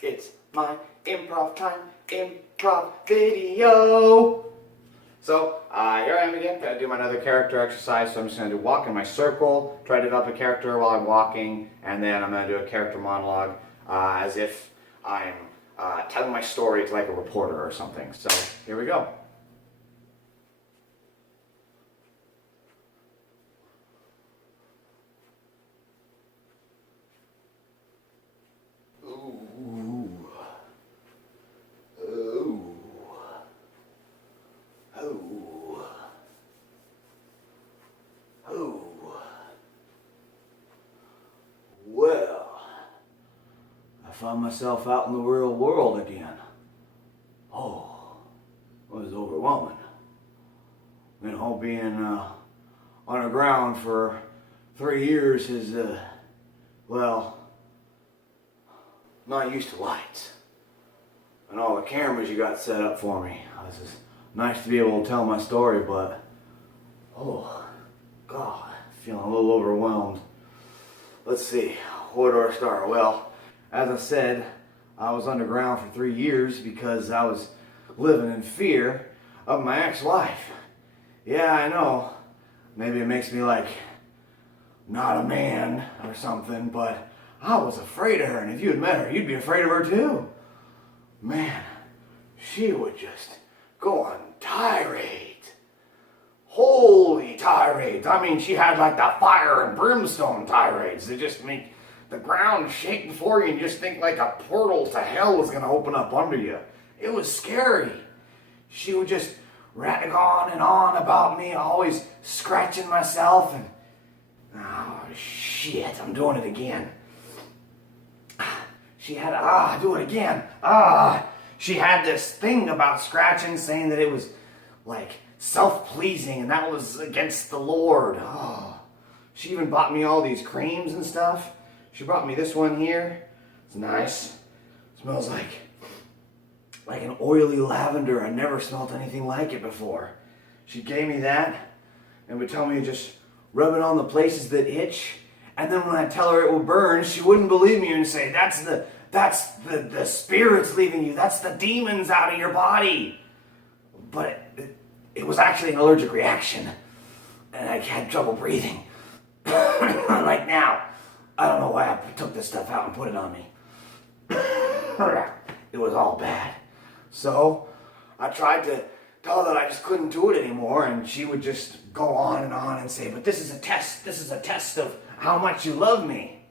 It's my improv time, improv video. So here I am again, gotta do my another character exercise. So I'm just gonna walk in my circle, try to develop a character while I'm walking, and then I'm gonna do a character monologue as if I'm telling my story to like a reporter or something. So here we go. Well, I found myself out in the real world again. Oh, it was overwhelming. Being underground for 3 years is, well, not used to lights. And all the cameras you got set up for me. This is nice to be able to tell my story, but, oh, God, feeling a little overwhelmed. Let's see, where do I start? Well, as I said, I was underground for 3 years because I was living in fear of my ex-wife. Yeah, I know, maybe it makes me like not a man or something, but I was afraid of her, and if you had met her, you'd be afraid of her too. Man, she would just go on tirades. Holy tirades. I mean, she had like the fire and brimstone tirades that just make the ground shake before you and just think like a portal to hell was going to open up under you. It was scary. She would just rag on and on about me, always scratching myself, and oh shit, I'm doing it again. She had, do it again. She had this thing about scratching, saying that it was like self-pleasing and that was against the Lord. Oh, she even bought me all these creams and stuff. She brought me this one here. It's nice. It smells like an oily lavender. I never smelled anything like it before. She gave me that and would tell me to just rub it on the places that itch. And then when I tell her it will burn, she wouldn't believe me and say, that's the spirits leaving you. That's the demons out of your body. But it was actually an allergic reaction. And I had trouble breathing. Like now. I don't know why I took this stuff out and put it on me. It was all bad. So I tried to tell her that I just couldn't do it anymore, and she would just go on and say, but this is a test. This is a test of how much you love me.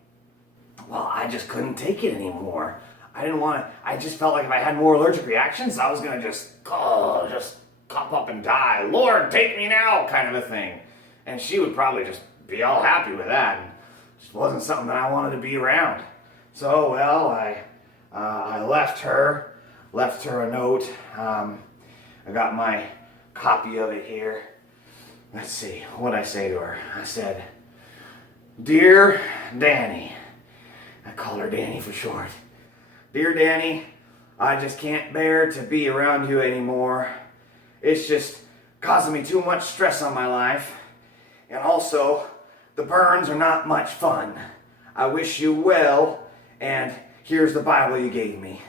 Well, I just couldn't take it anymore. I just felt like if I had more allergic reactions, I was going to just pop up and die. Lord, take me now, kind of a thing. And she would probably just be all happy with that. And it just wasn't something that I wanted to be around. So, well, I left her a note. I got my copy of it here. Let's see, what'd I say to her? I said, Dear Danny, I call her Danny for short. Dear Danny, I just can't bear to be around you anymore. It's just causing me too much stress on my life. And also, the burns are not much fun. I wish you well, and here's the Bible you gave me.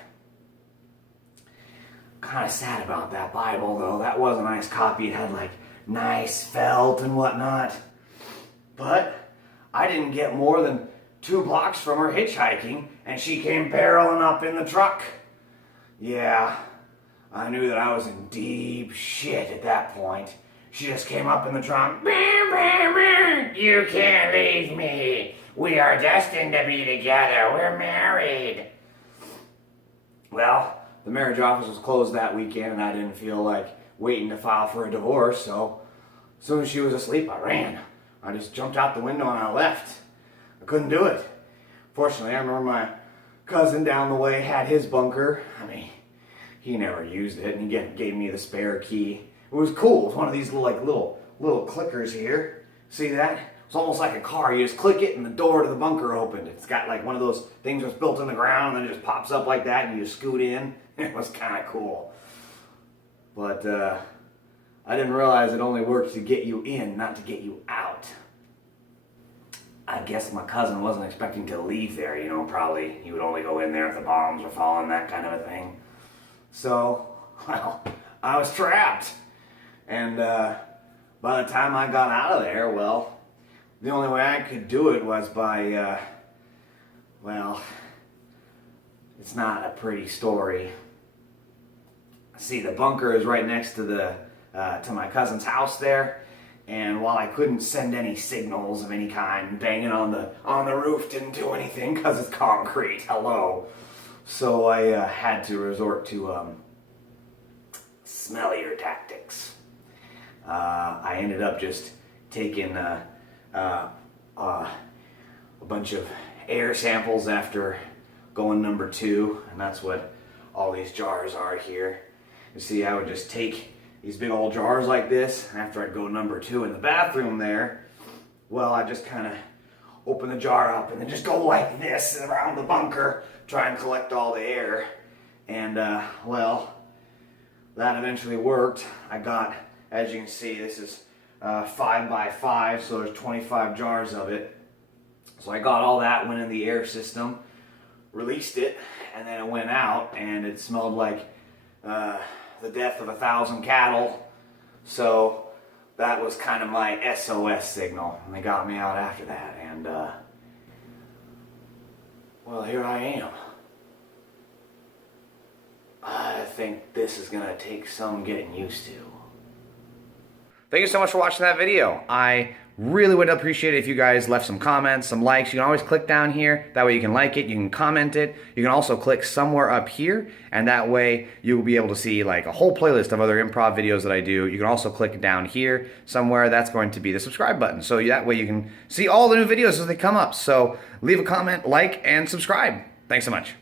Kind of sad about that Bible, though. That was a nice copy. It had like nice felt and whatnot. But I didn't get more than 2 blocks from her hitchhiking, and she came barreling up in the truck. Yeah, I knew that I was in deep shit at that point. She just came up in the trunk. You can't leave me. We are destined to be together. We're married. Well, the marriage office was closed that weekend, and I didn't feel like waiting to file for a divorce, so as soon as she was asleep, I ran. I just jumped out the window and I left. I couldn't do it. Fortunately, I remember my cousin down the way had his bunker. I mean, he never used it, and he gave me the spare key. It was cool. It was one of these little clickers here. See that? It's almost like a car. You just click it and the door to the bunker opened. It's got like one of those things that's built in the ground and then it just pops up like that and you just scoot in. It was kind of cool. But I didn't realize it only worked to get you in, not to get you out. I guess my cousin wasn't expecting to leave there, you know, probably he would only go in there if the bombs were falling, that kind of a thing. So, well, I was trapped. And by the time I got out of there, well, the only way I could do it was by, well, it's not a pretty story. See, the bunker is right next to to my cousin's house there, and while I couldn't send any signals of any kind, banging on the roof didn't do anything because it's concrete. Hello. So I had to resort to smellier tactics. I ended up just taking a bunch of air samples after going number 2, and that's what all these jars are here. You see, I would just take these big old jars like this, and after I'd go number 2 in the bathroom there, well, I just kind of open the jar up and then just go like this around the bunker, try and collect all the air. And, well, that eventually worked. I got, as you can see, this is 5 by 5, so there's 25 jars of it. So I got all that, went in the air system, released it, and then it went out, and it smelled like the death of 1,000 cattle. So that was kind of my SOS signal, and they got me out after that. And well, here I am. I think this is gonna take some getting used to. Thank you so much for watching that video. I really would appreciate it if you guys left some comments, some likes. You can always click down here. That way you can like it, you can comment it. You can also click somewhere up here, and that way you will be able to see like a whole playlist of other improv videos that I do. You can also click down here somewhere. That's going to be the subscribe button. So that way you can see all the new videos as they come up. So leave a comment, like, and subscribe. Thanks so much.